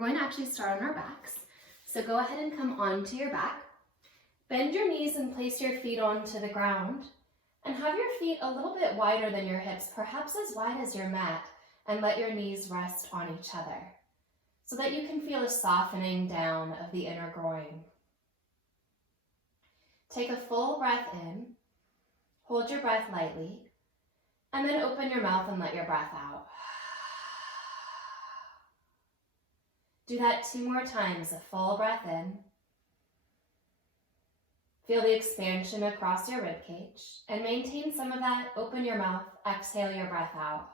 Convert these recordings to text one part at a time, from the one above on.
going to actually start on our backs. So go ahead and come onto your back. Bend your knees and place your feet onto the ground. And have your feet a little bit wider than your hips, perhaps as wide as your mat, and let your knees rest on each other so that you can feel a softening down of the inner groin. Take a full breath in, hold your breath lightly, and then open your mouth and let your breath out. Do that 2 more times, a full breath in. Feel the expansion across your ribcage and maintain some of that. Open your mouth, exhale your breath out.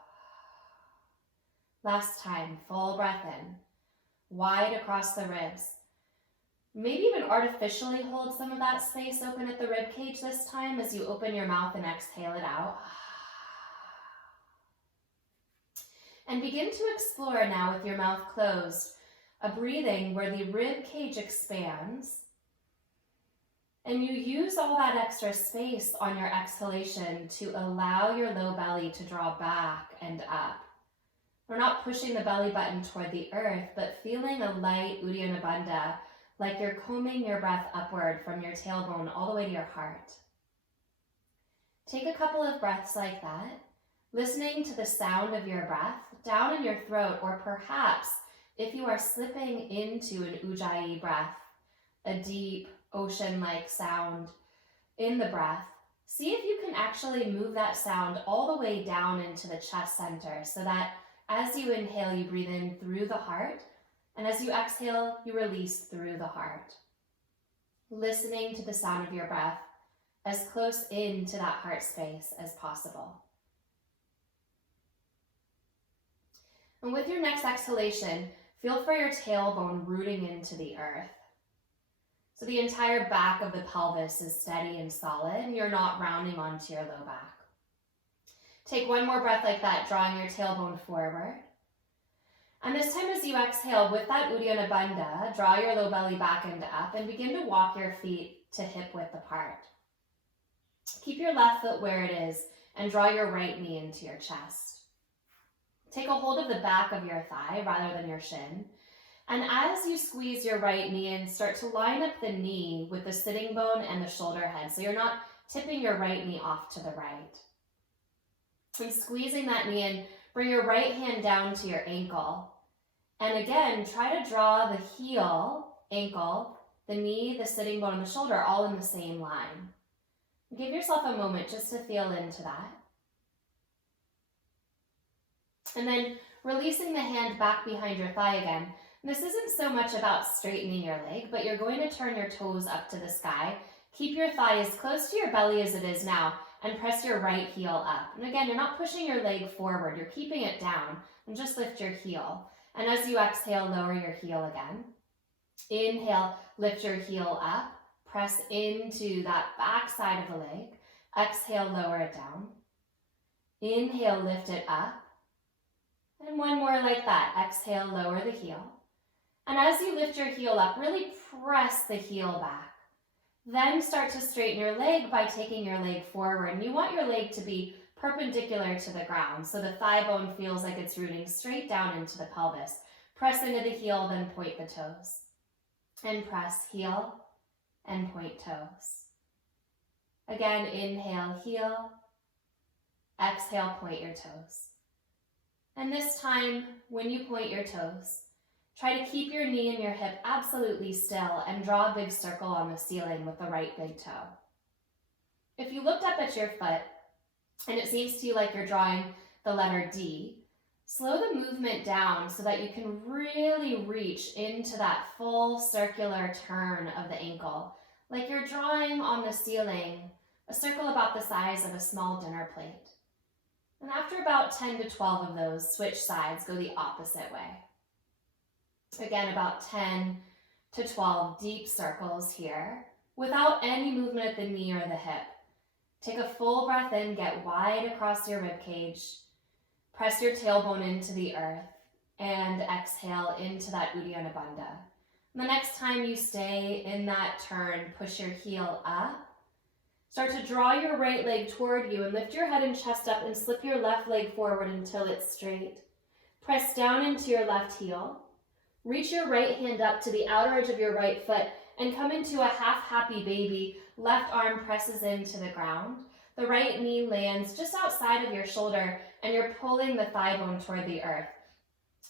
Last time, full breath in, wide across the ribs. Maybe even artificially hold some of that space open at the ribcage this time as you open your mouth and exhale it out. And begin to explore now with your mouth closed, a breathing where the rib cage expands and you use all that extra space on your exhalation to allow your low belly to draw back and up. We're not pushing the belly button toward the earth, but feeling a light Uddiyana Bandha, like you're combing your breath upward from your tailbone all the way to your heart. Take a couple of breaths like that, listening to the sound of your breath down in your throat, or perhaps if you are slipping into an Ujjayi breath, a deep ocean-like sound in the breath, see if you can actually move that sound all the way down into the chest center so that as you inhale, you breathe in through the heart, and as you exhale, you release through the heart. Listening to the sound of your breath as close in to that heart space as possible. And with your next exhalation, feel for your tailbone rooting into the earth. So the entire back of the pelvis is steady and solid, and you're not rounding onto your low back. Take 1 more breath like that, drawing your tailbone forward. And this time as you exhale, with that Uddiyana Bandha, draw your low belly back and up and begin to walk your feet to hip width apart. Keep your left foot where it is and draw your right knee into your chest. Take a hold of the back of your thigh rather than your shin. And as you squeeze your right knee in, start to line up the knee with the sitting bone and the shoulder head, so you're not tipping your right knee off to the right. And squeezing that knee in, bring your right hand down to your ankle. And again, try to draw the heel, ankle, the knee, the sitting bone, and the shoulder all in the same line. Give yourself a moment just to feel into that. And then releasing the hand back behind your thigh again. This isn't so much about straightening your leg, but you're going to turn your toes up to the sky. Keep your thigh as close to your belly as it is now, and press your right heel up. And again, you're not pushing your leg forward, you're keeping it down, and just lift your heel. And as you exhale, lower your heel again. Inhale, lift your heel up, press into that back side of the leg. Exhale, lower it down. Inhale, lift it up. And 1 more like that. Exhale, lower the heel. And as you lift your heel up, really press the heel back. Then start to straighten your leg by taking your leg forward. And you want your leg to be perpendicular to the ground, so the thigh bone feels like it's rooting straight down into the pelvis. Press into the heel, then point the toes. And press heel and point toes. Again, inhale, heel. Exhale, point your toes. And this time, when you point your toes, try to keep your knee and your hip absolutely still and draw a big circle on the ceiling with the right big toe. If you looked up at your foot and it seems to you like you're drawing the letter D, slow the movement down so that you can really reach into that full circular turn of the ankle, like you're drawing on the ceiling a circle about the size of a small dinner plate. And after about 10 to 12 of those, switch sides, go the opposite way. Again, about 10 to 12 deep circles here without any movement at the knee or the hip. Take a full breath in, get wide across your ribcage, press your tailbone into the earth, and exhale into that Uddiyana Bandha. The next time you stay in that turn, push your heel up. Start to draw your right leg toward you and lift your head and chest up and slip your left leg forward until it's straight. Press down into your left heel. Reach your right hand up to the outer edge of your right foot and come into a half happy baby. Left arm presses into the ground. The right knee lands just outside of your shoulder and you're pulling the thigh bone toward the earth.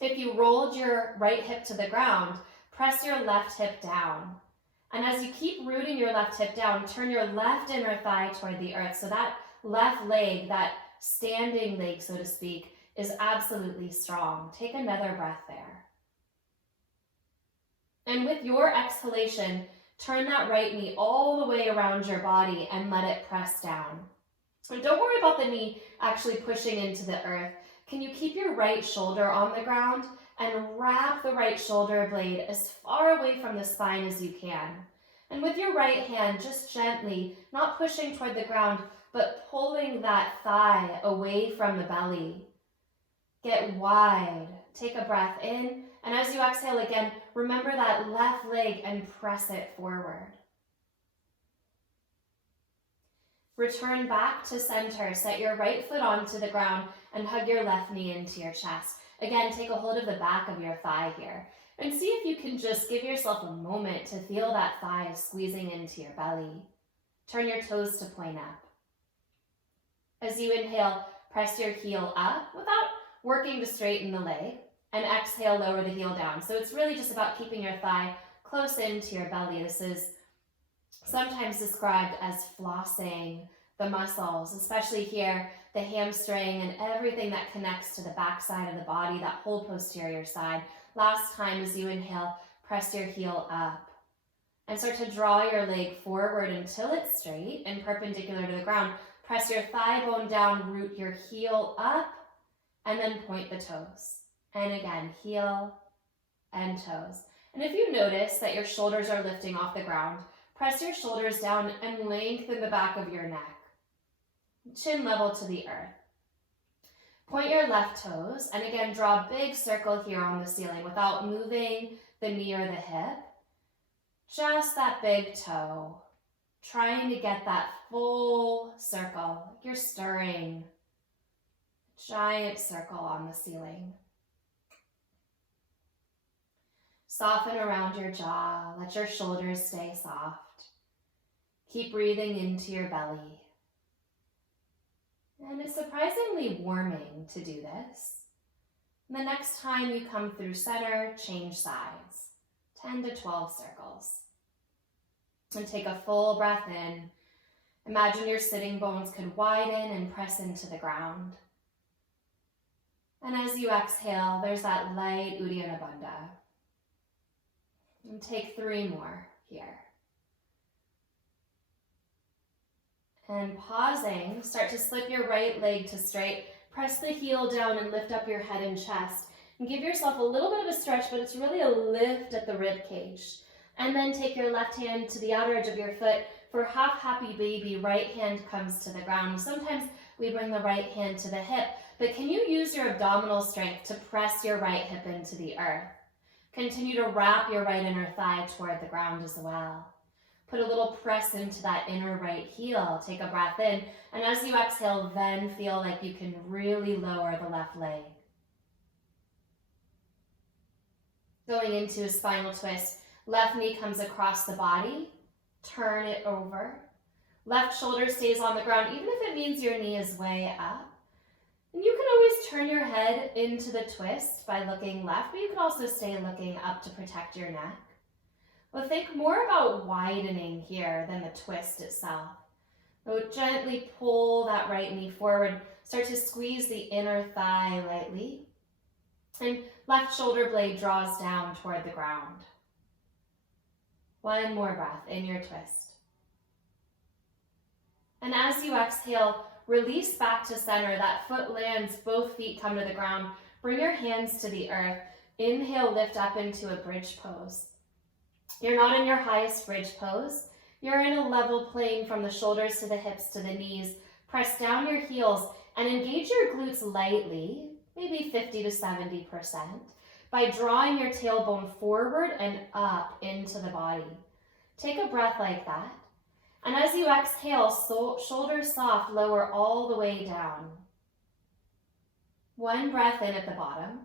If you rolled your right hip to the ground, press your left hip down. And as you keep rooting your left hip down, turn your left inner thigh toward the earth. So that left leg, that standing leg, so to speak, is absolutely strong. Take another breath there. And with your exhalation, turn that right knee all the way around your body and let it press down. And don't worry about the knee actually pushing into the earth. Can you keep your right shoulder on the ground and wrap the right shoulder blade as far away from the spine as you can? And with your right hand, just gently, not pushing toward the ground, but pulling that thigh away from the belly. Get wide. Take a breath in. And as you exhale again, remember that left leg and press it forward. Return back to center. Set your right foot onto the ground and hug your left knee into your chest. Again, take a hold of the back of your thigh here. And see if you can just give yourself a moment to feel that thigh squeezing into your belly. Turn your toes to point up. As you inhale, press your heel up without working to straighten the leg. And exhale, lower the heel down. So it's really just about keeping your thigh close into your belly. This is sometimes described as flossing the muscles, especially here, the hamstring and everything that connects to the back side of the body, that whole posterior side. Last time, as you inhale, press your heel up and start to draw your leg forward until it's straight and perpendicular to the ground. Press your thigh bone down, root your heel up, and then point the toes. And again, heel and toes. And if you notice that your shoulders are lifting off the ground, press your shoulders down and lengthen the back of your neck. Chin level to the earth. Point your left toes, and again, draw a big circle here on the ceiling without moving the knee or the hip. Just that big toe. Trying to get that full circle. You're stirring. Giant circle on the ceiling. Soften around your jaw. Let your shoulders stay soft. Keep breathing into your belly. And it's surprisingly warming to do this. The next time you come through center, change sides. 10 to 12 circles. And take a full breath in. Imagine your sitting bones could widen and press into the ground. And as you exhale, there's that light Uddiyana Bandha. And take 3 more here. And pausing, start to slip your right leg to straight. Press the heel down and lift up your head and chest. And give yourself a little bit of a stretch, but it's really a lift at the rib cage. And then take your left hand to the outer edge of your foot. For half happy baby, right hand comes to the ground. Sometimes we bring the right hand to the hip, but can you use your abdominal strength to press your right hip into the earth? Continue to wrap your right inner thigh toward the ground as well. Put a little press into that inner right heel. Take a breath in. And as you exhale, then feel like you can really lower the left leg. Going into a spinal twist. Left knee comes across the body. Turn it over. Left shoulder stays on the ground, even if it means your knee is way up. And you can always turn your head into the twist by looking left, but you can also stay looking up to protect your neck. But think more about widening here than the twist itself. So gently pull that right knee forward. Start to squeeze the inner thigh lightly. And left shoulder blade draws down toward the ground. 1 more breath in your twist. And as you exhale, release back to center. That foot lands, both feet come to the ground. Bring your hands to the earth. Inhale, lift up into a bridge pose. You're not in your highest bridge pose. You're in a level plane from the shoulders to the hips to the knees. Press down your heels and engage your glutes lightly, maybe 50 to 70%, by drawing your tailbone forward and up into the body. Take a breath like that. And as you exhale, shoulders soft, lower all the way down. 1 breath in at the bottom.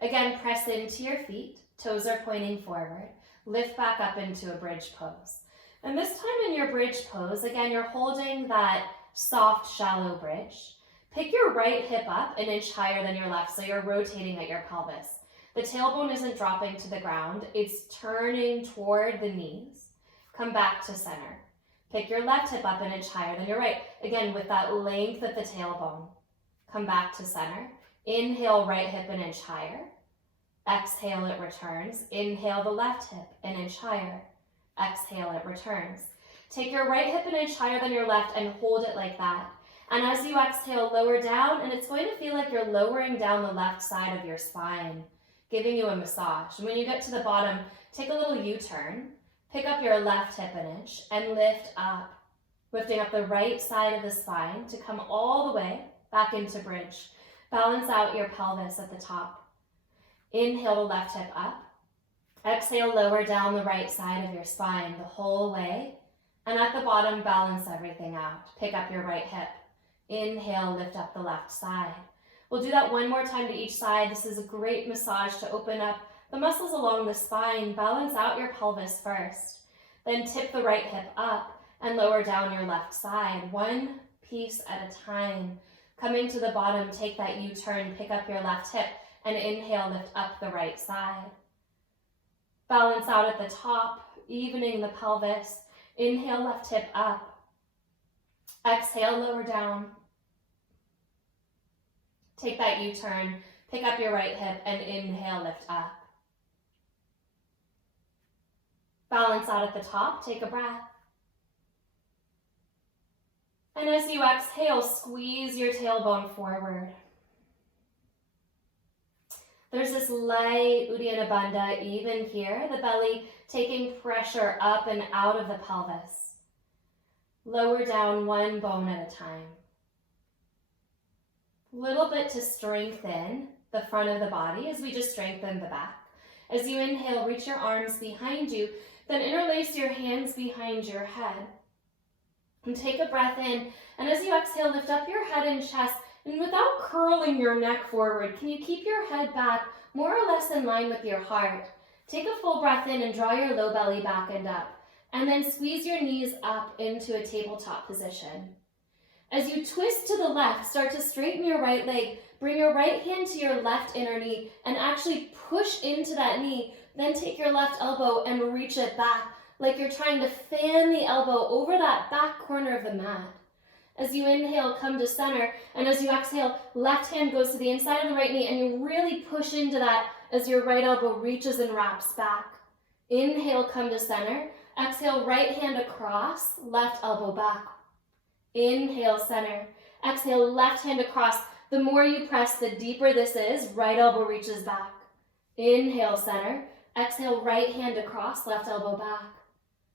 Again, press into your feet. Toes are pointing forward. Lift back up into a bridge pose. And this time in your bridge pose, again, you're holding that soft, shallow bridge. Pick your right hip up an inch higher than your left, so you're rotating at your pelvis. The tailbone isn't dropping to the ground, it's turning toward the knees. Come back to center. Pick your left hip up an inch higher than your right. Again, with that length at the tailbone. Come back to center. Inhale, right hip an inch higher. Exhale, it returns. Inhale the left hip an inch higher. Exhale, it returns. Take your right hip an inch higher than your left and hold it like that. And as you exhale, lower down, and it's going to feel like you're lowering down the left side of your spine, giving you a massage. And when you get to the bottom, take a little U-turn, pick up your left hip an inch, and lift up, lifting up the right side of the spine to come all the way back into bridge. Balance out your pelvis at the top. Inhale the left hip up. Exhale, lower down the right side of your spine the whole way. And at the bottom, balance everything out. Pick up your right hip. Inhale, lift up the left side. We'll do that one more time to each side. This is a great massage to open up the muscles along the spine. Balance out your pelvis first. Then tip the right hip up and lower down your left side, one piece at a time. Coming to the bottom, take that U-turn, pick up your left hip, and inhale, lift up the right side. Balance out at the top, evening the pelvis. Inhale, left hip up. Exhale, lower down. Take that U-turn, pick up your right hip, and inhale, lift up. Balance out at the top, take a breath. And as you exhale, squeeze your tailbone forward. There's this light Uddiyana Bandha even here, the belly taking pressure up and out of the pelvis. Lower down one bone at a time. A little bit to strengthen the front of the body as we just strengthen the back. As you inhale, reach your arms behind you, then interlace your hands behind your head. And take a breath in, and as you exhale, lift up your head and chest, and without curling your neck forward, can you keep your head back more or less in line with your heart? Take a full breath in and draw your low belly back and up, and then squeeze your knees up into a tabletop position. As you twist to the left, start to straighten your right leg, bring your right hand to your left inner knee, and actually push into that knee, then take your left elbow and reach it back, like you're trying to fan the elbow over that back corner of the mat. As you inhale, come to center, and as you exhale, left hand goes to the inside of the right knee, and you really push into that as your right elbow reaches and wraps back. Inhale, come to center. Exhale, right hand across, left elbow back. Inhale, center. Exhale, left hand across. The more you press, the deeper this is. Right elbow reaches back. Inhale, center. Exhale, right hand across, left elbow back.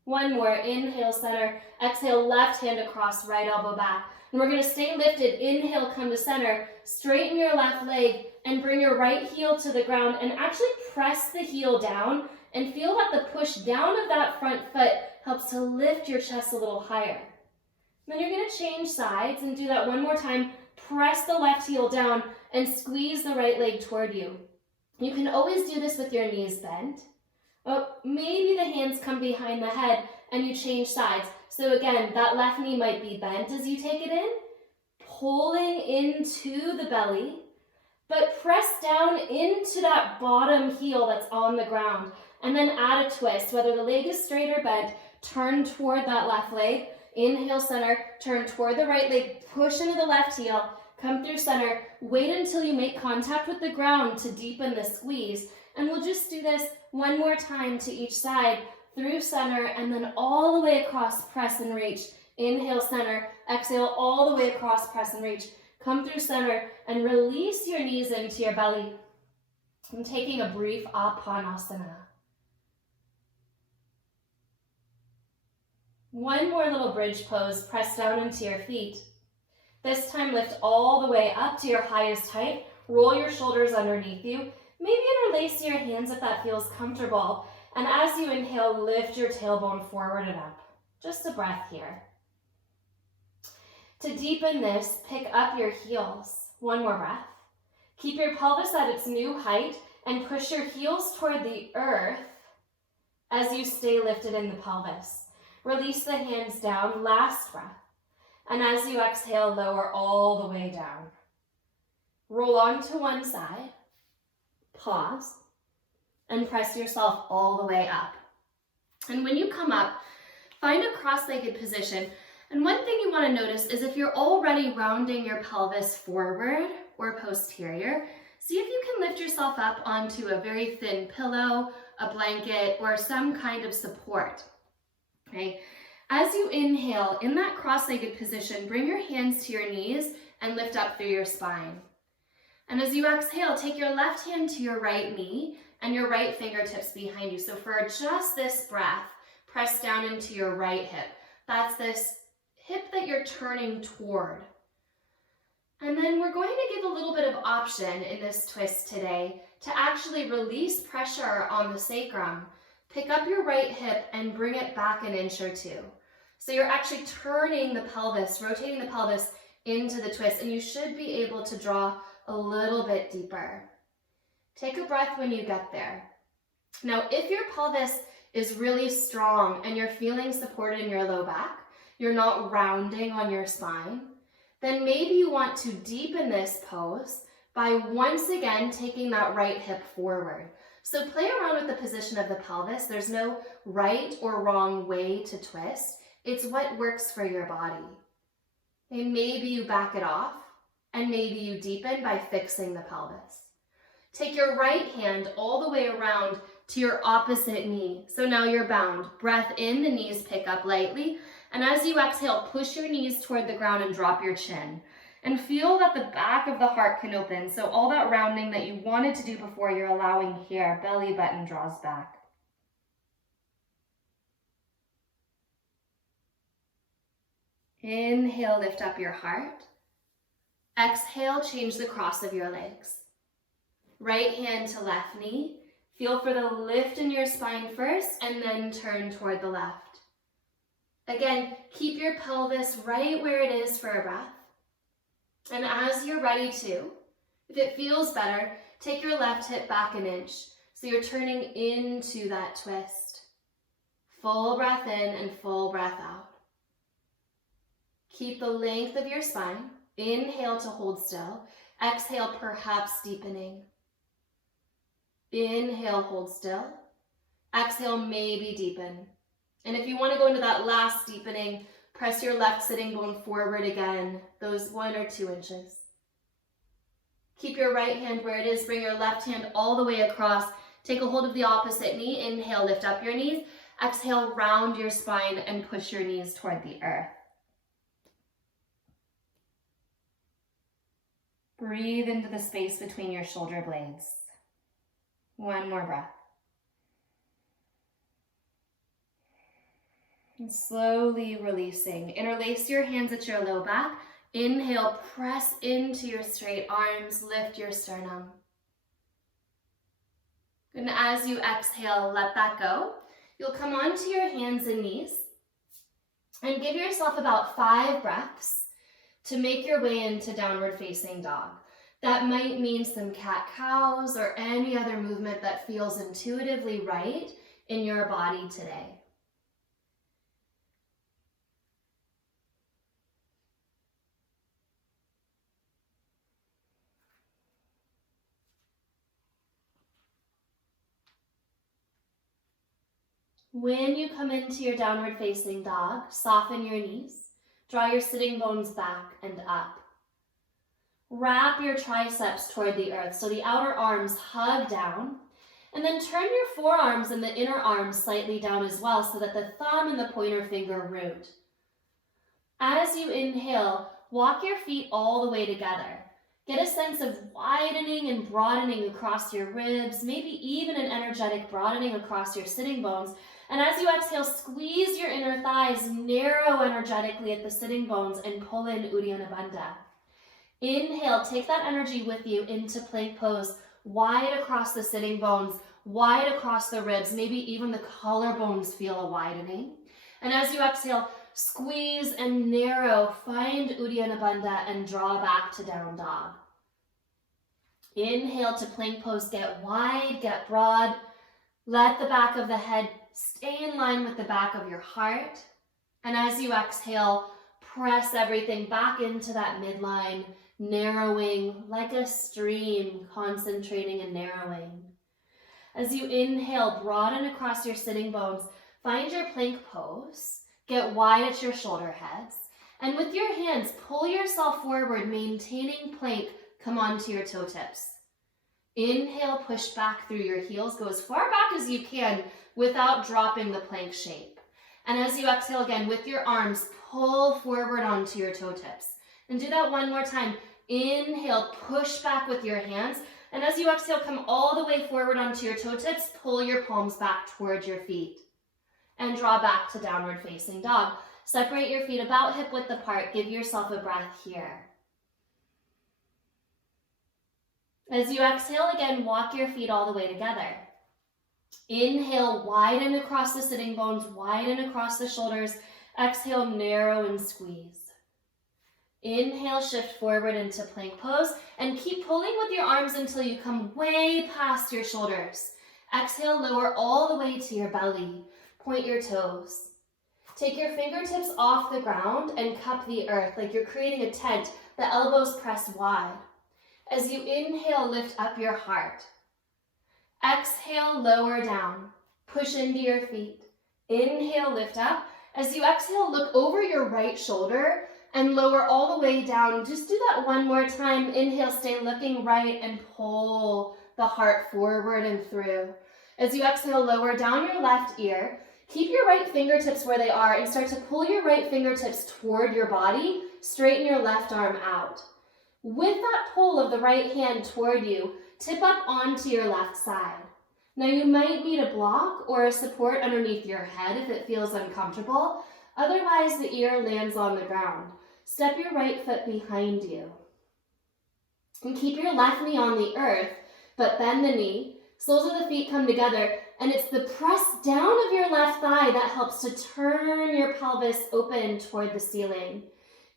One more, inhale, center. Exhale, left hand across, right elbow back. And we're gonna stay lifted. Inhale, come to center. Straighten your left leg and bring your right heel to the ground and actually press the heel down and feel that the push down of that front foot helps to lift your chest a little higher. Then you're gonna change sides and do that one more time. Press the left heel down and squeeze the right leg toward you. You can always do this with your knees bent. Oh, maybe the hands come behind the head and you change sides. So again, that left knee might be bent as you take it in, pulling into the belly, but press down into that bottom heel that's on the ground, and then add a twist. Whether the leg is straight or bent, turn toward that left leg. Inhale, center, turn toward the right leg, push into the left heel, come through center, wait until you make contact with the ground to deepen the squeeze. And we'll just do this one more time to each side, through center, and then all the way across, press and reach. Inhale, center, exhale, all the way across, press and reach. Come through center, and release your knees into your belly. I'm taking a brief Apanasana. One more little bridge pose, press down into your feet. This time lift all the way up to your highest height, roll your shoulders underneath you, maybe interlace your hands if that feels comfortable, and as you inhale, lift your tailbone forward and up. Just a breath here. To deepen this, pick up your heels. One more breath. Keep your pelvis at its new height and push your heels toward the earth as you stay lifted in the pelvis. Release the hands down, last breath. And as you exhale, lower all the way down. Roll onto one side, pause, and press yourself all the way up. And when you come up, find a cross-legged position. And one thing you want to notice is if you're already rounding your pelvis forward or posterior, see if you can lift yourself up onto a very thin pillow, a blanket, or some kind of support. Okay? As you inhale, in that cross-legged position, bring your hands to your knees and lift up through your spine. And as you exhale, take your left hand to your right knee and your right fingertips behind you. So for just this breath, press down into your right hip. That's this hip that you're turning toward. And then we're going to give a little bit of option in this twist today to actually release pressure on the sacrum. Pick up your right hip and bring it back an inch or two. So you're actually turning the pelvis, rotating the pelvis into the twist, and you should be able to draw a little bit deeper. Take a breath when you get there. Now, if your pelvis is really strong and you're feeling supported in your low back, you're not rounding on your spine, then maybe you want to deepen this pose by once again taking that right hip forward. So play around with the position of the pelvis. There's no right or wrong way to twist. It's what works for your body. And maybe you back it off, and maybe you deepen by fixing the pelvis. Take your right hand all the way around to your opposite knee. So now you're bound. Breath in, the knees pick up lightly. And as you exhale, push your knees toward the ground and drop your chin. And feel that the back of the heart can open. So all that rounding that you wanted to do before, you're allowing here. Belly button draws back. Inhale, lift up your heart. Exhale, change the cross of your legs. Right hand to left knee. Feel for the lift in your spine first and then turn toward the left. Again, keep your pelvis right where it is for a breath. And as you're ready to, if it feels better, take your left hip back an inch. So you're turning into that twist. Full breath in and full breath out. Keep the length of your spine. Inhale to hold still. Exhale, perhaps deepening. Inhale, hold still. Exhale, maybe deepen. And if you want to go into that last deepening, press your left sitting bone forward again, those 1 or 2 inches. Keep your right hand where it is. Bring your left hand all the way across. Take a hold of the opposite knee. Inhale, lift up your knees. Exhale, round your spine and push your knees toward the earth. Breathe into the space between your shoulder blades. One more breath. And slowly releasing. Interlace your hands at your low back. Inhale, press into your straight arms, lift your sternum. And as you exhale, let that go. You'll come onto your hands and knees and give yourself about 5 breaths to make your way into downward facing dog. That might mean some cat-cows or any other movement that feels intuitively right in your body today. When you come into your downward facing dog, soften your knees. Draw your sitting bones back and up. Wrap your triceps toward the earth so the outer arms hug down. And then turn your forearms and the inner arms slightly down as well so that the thumb and the pointer finger root. As you inhale, walk your feet all the way together. Get a sense of widening and broadening across your ribs, maybe even an energetic broadening across your sitting bones. And as you exhale, squeeze your inner thighs, narrow energetically at the sitting bones, and pull in Uddiyana Bandha. Inhale, take that energy with you into plank pose, wide across the sitting bones, wide across the ribs, maybe even the collarbones feel a widening. And as you exhale, squeeze and narrow, find Uddiyana Bandha and draw back to down dog. Inhale to plank pose, get wide, get broad. Let the back of the head stay in line with the back of your heart. And as you exhale, press everything back into that midline, narrowing like a stream, concentrating and narrowing. As you inhale, broaden across your sitting bones, find your plank pose, get wide at your shoulder heads, and with your hands, pull yourself forward, maintaining plank, come onto your toe tips. Inhale, push back through your heels, go as far back as you can without dropping the plank shape. And as you exhale again, with your arms, pull forward onto your toe tips. And do that one more time. Inhale, push back with your hands. And as you exhale, come all the way forward onto your toe tips, pull your palms back towards your feet. And draw back to downward facing dog. Separate your feet about hip width apart. Give yourself a breath here. As you exhale again, walk your feet all the way together. Inhale, widen across the sitting bones, widen across the shoulders. Exhale, narrow and squeeze. Inhale, shift forward into plank pose, and keep pulling with your arms until you come way past your shoulders. Exhale, lower all the way to your belly. Point your toes. Take your fingertips off the ground and cup the earth like you're creating a tent, the elbows pressed wide. As you inhale, lift up your heart. Exhale, lower down. Push into your feet. Inhale, lift up. As you exhale, look over your right shoulder and lower all the way down. Just do that one more time. Inhale, stay looking right and pull the heart forward and through. As you exhale, lower down your left ear. Keep your right fingertips where they are and start to pull your right fingertips toward your body. Straighten your left arm out. With that pull of the right hand toward you, tip up onto your left side. Now you might need a block or a support underneath your head if it feels uncomfortable. Otherwise, the ear lands on the ground. Step your right foot behind you. And keep your left knee on the earth, but bend the knee. Soles of the feet come together, and it's the press down of your left thigh that helps to turn your pelvis open toward the ceiling.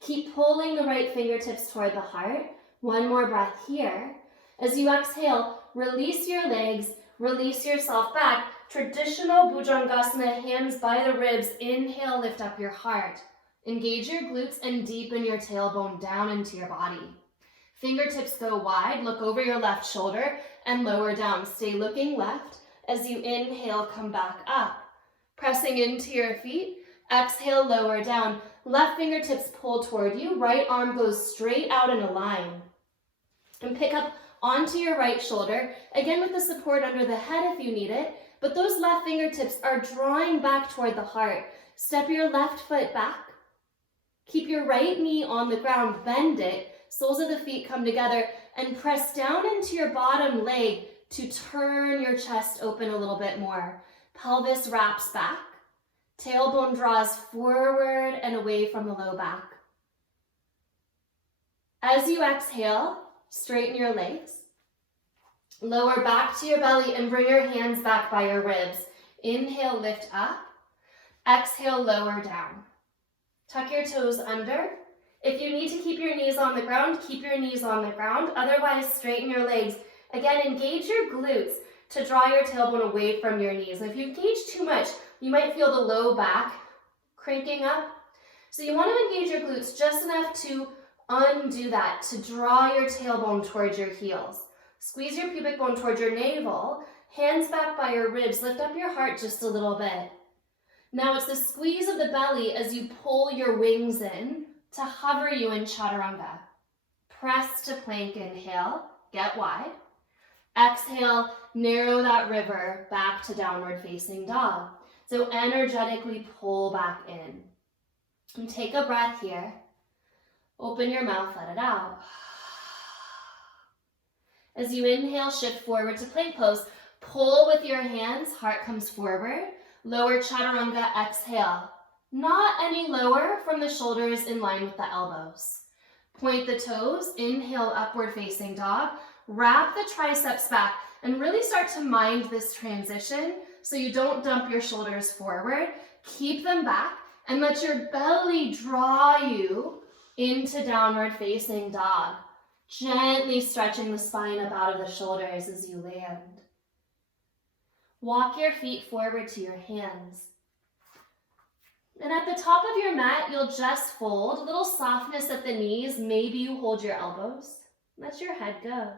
Keep pulling the right fingertips toward the heart. One more breath here. As you exhale, release your legs, release yourself back. Traditional Bhujangasana, hands by the ribs. Inhale, lift up your heart. Engage your glutes and deepen your tailbone down into your body. Fingertips go wide, look over your left shoulder and lower down. Stay looking left. As you inhale, come back up. Pressing into your feet, exhale, lower down. Left fingertips pull toward you, right arm goes straight out in a line. And pick up onto your right shoulder, again with the support under the head if you need it, but those left fingertips are drawing back toward the heart. Step your left foot back. Keep your right knee on the ground, bend it, soles of the feet come together, and press down into your bottom leg to turn your chest open a little bit more. Pelvis wraps back. Tailbone draws forward and away from the low back. As you exhale, straighten your legs. Lower back to your belly and bring your hands back by your ribs. Inhale, lift up. Exhale, lower down. Tuck your toes under. If you need to keep your knees on the ground, keep your knees on the ground. Otherwise, straighten your legs. Again, engage your glutes to draw your tailbone away from your knees. If you engage too much, you might feel the low back cranking up. So you want to engage your glutes just enough to undo that, to draw your tailbone towards your heels. Squeeze your pubic bone towards your navel, hands back by your ribs, lift up your heart just a little bit. Now it's the squeeze of the belly as you pull your wings in to hover you in chaturanga. Press to plank, inhale, get wide. Exhale, narrow that river back to downward facing dog. So energetically pull back in. And take a breath here. Open your mouth, let it out. As you inhale, shift forward to plank pose. Pull with your hands, heart comes forward. Lower chaturanga, exhale. Not any lower from the shoulders in line with the elbows. Point the toes, inhale, upward facing dog. Wrap the triceps back and really start to mind this transition so you don't dump your shoulders forward. Keep them back and let your belly draw you into downward facing dog. Gently stretching the spine up out of the shoulders as you land. Walk your feet forward to your hands. And at the top of your mat, you'll just fold. A little softness at the knees. Maybe you hold your elbows. Let your head go.